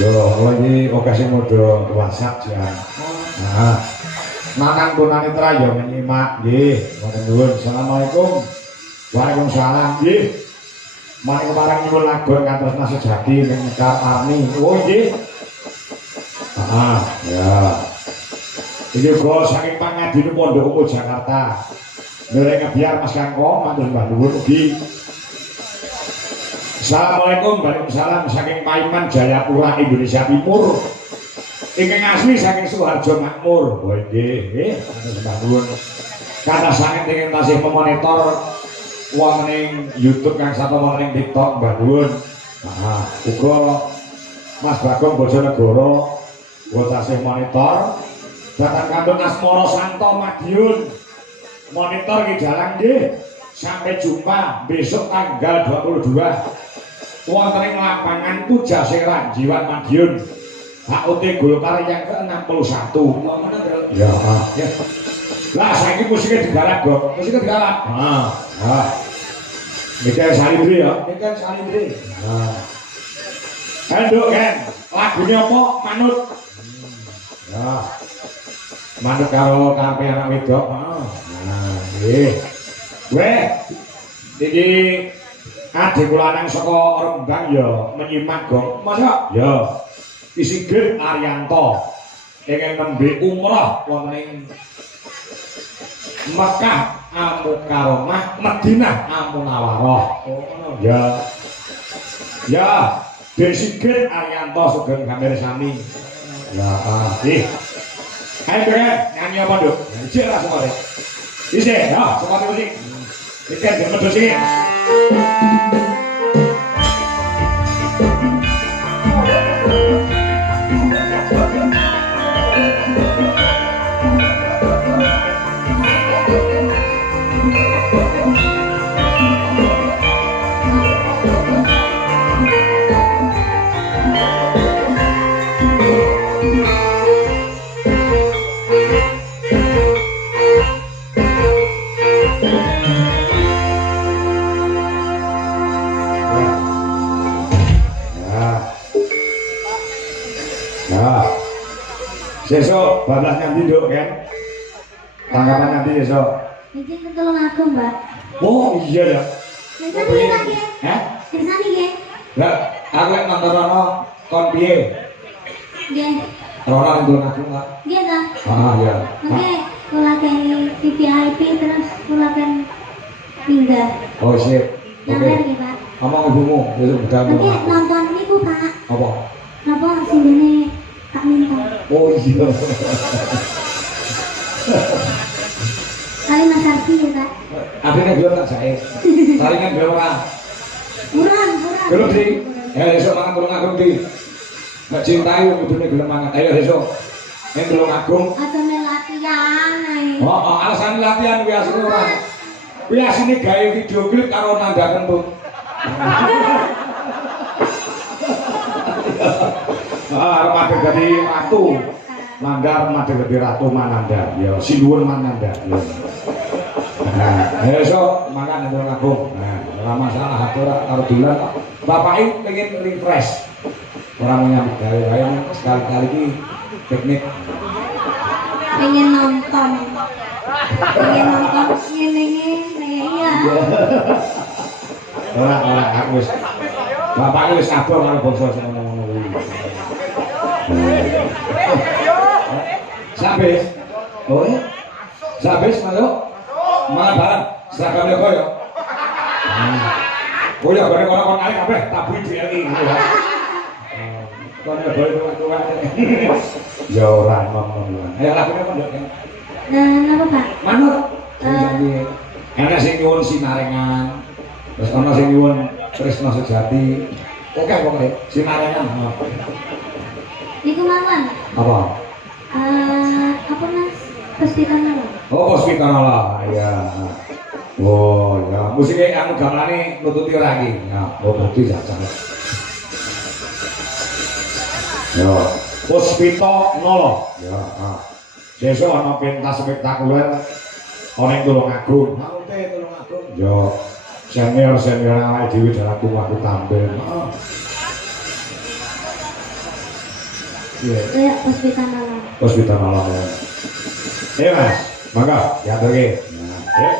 Yo, lagi okasi modal WhatsApp ya. Nah, makan punani trayo menyimak nggih. Wonten nuwun. Assalamualaikum. Waalaikumsalam nggih. Mari kemarin nyuwun lagun kantos Mas Sejati ning Mekar Arni. Oh nggih. Ya. Iki kula saking Pangadine Pondok Umum Jakarta. Ndereng biar Mas Kangkong matur mbah nuwun ugi. Assalamualaikum, waalaikumsalam saking Paiman Jayapura Indonesia Timur. Ingkang asli saking Suharjo Makmur. Oh nggih, nggih, matur nuwun. Kata sanget ingkang tasih memonitor wong ning YouTube kang satu wong ning TikTok mbah nuwun. Uga Mas Bagong Bojonegoro kula tasih monitor. Bahkan kantun Asmoro Santo Madiun monitor ki dalang nggih. Sampai jumpa besok tanggal 22 wonten ing lapangan Pujaseran Jiwan Madiun HUT Golkar yang ke-61. Ya, ya. Lah saiki musiknya digarap, Gok. Musiknya digarap. Mikir Salindri ya, Mikir Salindri. Enduk kan, lagunya apa? Manut. Ya. Manut karo karepe anak wedok. Nggih. Weh, iki adik kula nang saka Rembang ya menyimak Gong. Masa? Ya. Isigir Arianto ingin nembe umrah wonten ing Mekah Al-Mukarramah, Madinah Al-Munawwarah. Ya. Ya, Desigir Arianto sugeng gambar sami. Ya, nggih. Ayo nyanyi apa, Nduk? Ijek lah semare. Ijek, ya, semare musik. Ikan dia medus ini. Besok bablas nanti Dok kan? Tanggapan nanti besok. Izin ketolong aku Mbak. Oh iya ya. Biasanya ya Kak ya? Hah? Biasanya ya? Lah, aku yang nonton Rono kon piye? Iya. Rono nonton aku nggak? Iya Kak. Ya. Oke, kalau kayak VVIP terus kalau kan pindah. Oh sip. Nyamper ya Pak. Ngomong ibumu, besok udah Oke, nonton ini Bu Pak. Apa? Kenapa sini tak minta? Oh iya. Kali Mas Arfi ya Kak. Akhirnya belum tak saya. Saringan belum kan? Murah. Belum sih. Ya besok makan tulung agung di. Nggak cintai kudune gelem mangan. Ayo besok. Yang tulung agung. Atau latihan. Oh, alasan latihan kuwi asline ora. Kuwi asline gawe video klip karo Nanda Kentut. Remaja jadi ratu. Nanda remaja jadi ratu Mananda. Ya, sinuwun Mananda. Ya. Nah, besok makan tulung agung. Nah, ora masalah atur karo dolan. Bapake pengen refresh. Orang menyambut gawe wae sekali-kali iki piknik. Pengen nonton ini iya. Ora aku wis bapake wis sabar karo bangsa sing ngono-ngono kuwi. Sabes. Oh ya. Sabes masuk. Mangan bareng seragamnya kok ya. Oh ya bareng orang kali kabeh tabuhi DLI gitu ya. Kono boleh tua-tua. Ya ora ngomong. Ayo lakune kok nduk. Nah, apa Pak? Manut. Ana sing nyuwun sinarengan. Terus ana sing nyuwun Tresna Sejati. Oke pokoke sinarengan. Niku mawon. Apa? Apa Mas? Hospital. Oh, hospital lah. Ya. Oh, ya. Musiknya anu gamelane nututi ora iki. Ya, oh bukti jajal. Ya, hospital nolo. Ya, besok ana pentas spektakuler ana ing Tulungagung. Maute Tulungagung. Ya, senior awake dhewe dalam aku tampil. Iya. Kayak hospital malam. Hospital malam. Ayo Mas, mangga diatur ke. Nah, ya.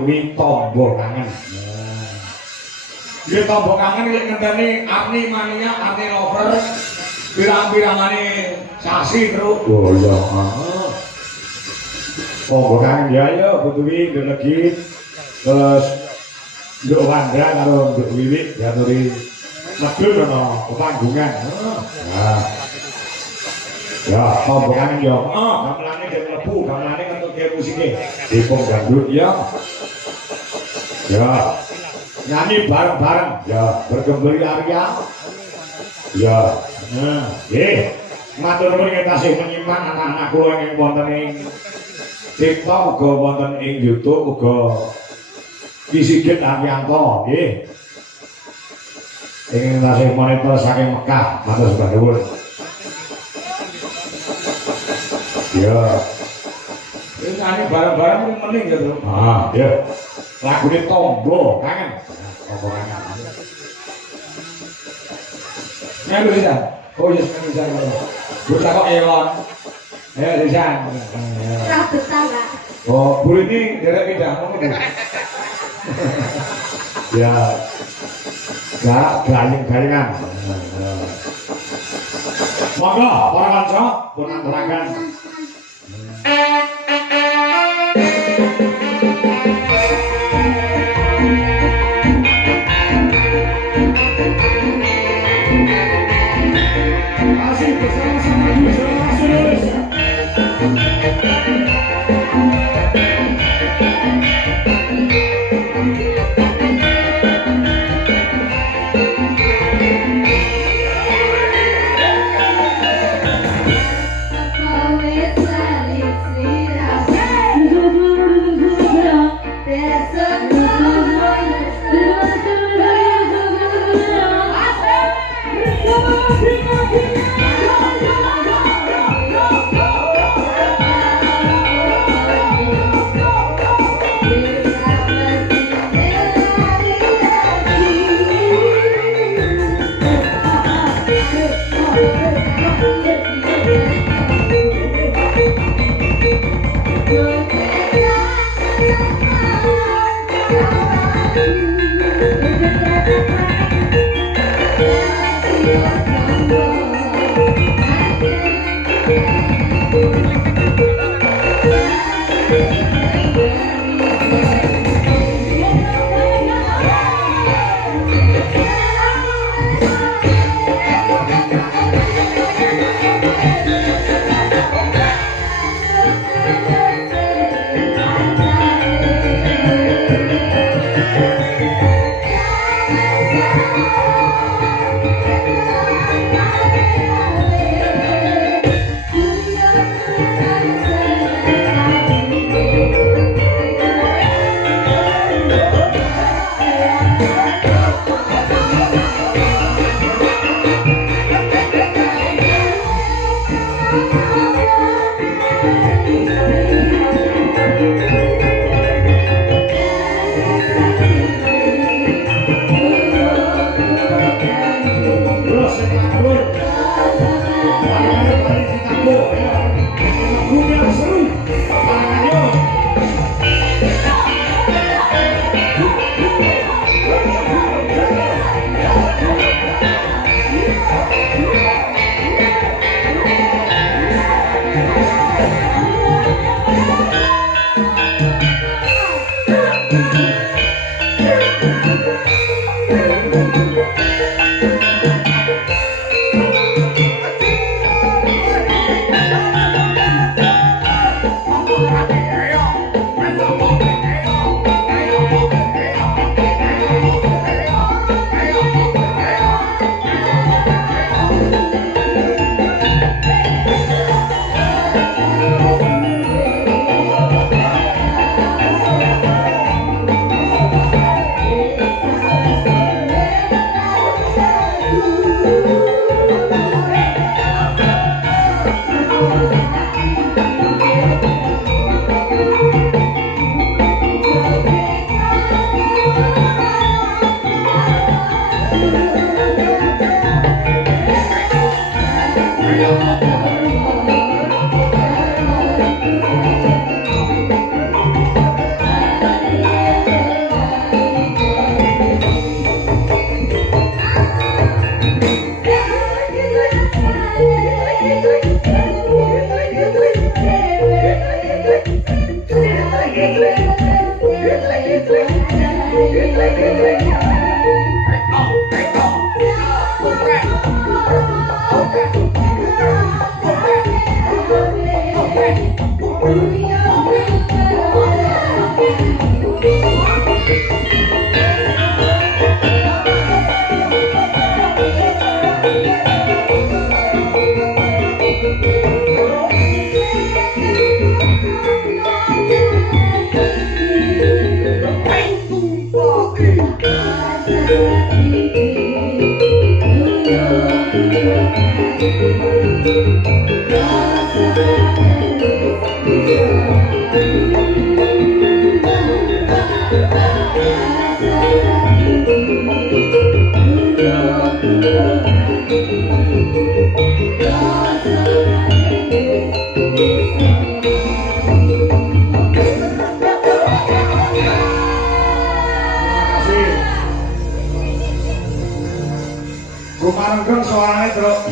Kuwi tombo kangen. Iki tombo kangen lek ngenteni Arni mania, Arni lover. Pirang-pirangane sasi terus. Oh iya. Tombo kangen ya yo butuhi lagi. Terus Nduk Wandra karo Nduk Wiwit diaturi medhun ana panggungan. Nah. Ya, tombo kangen yo. Gamelane dhewe mlebu, gamelane entuk ke musike. Dipung gandrut ya. Ya, nyanyi bareng-bareng, ya bergembira Arya. Ya, nah, matur nuwun ing tasih menyimak anak-anak kula ing wonten ing TikTok uga wonten ing YouTube uga Kisigit Haryanto, nggih. Ing tasih monitor saking Mekah, matur sembah nuwun. Ya. Ini nyanyi bareng-bareng mending gitu. Ah, ya. Lagune tombo kangen. Tombo kangen. Melu bisa. Oh yes melu bisa. Bocah kok elon. Ayo Lisan. Ora betah, Kak. Oh, buru ini derek pindah ngono Bu. Ya. Gak galing-galingan. Monggo para kanca pun aturaken. Masih bersama-sama Indonesia.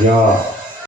Ya.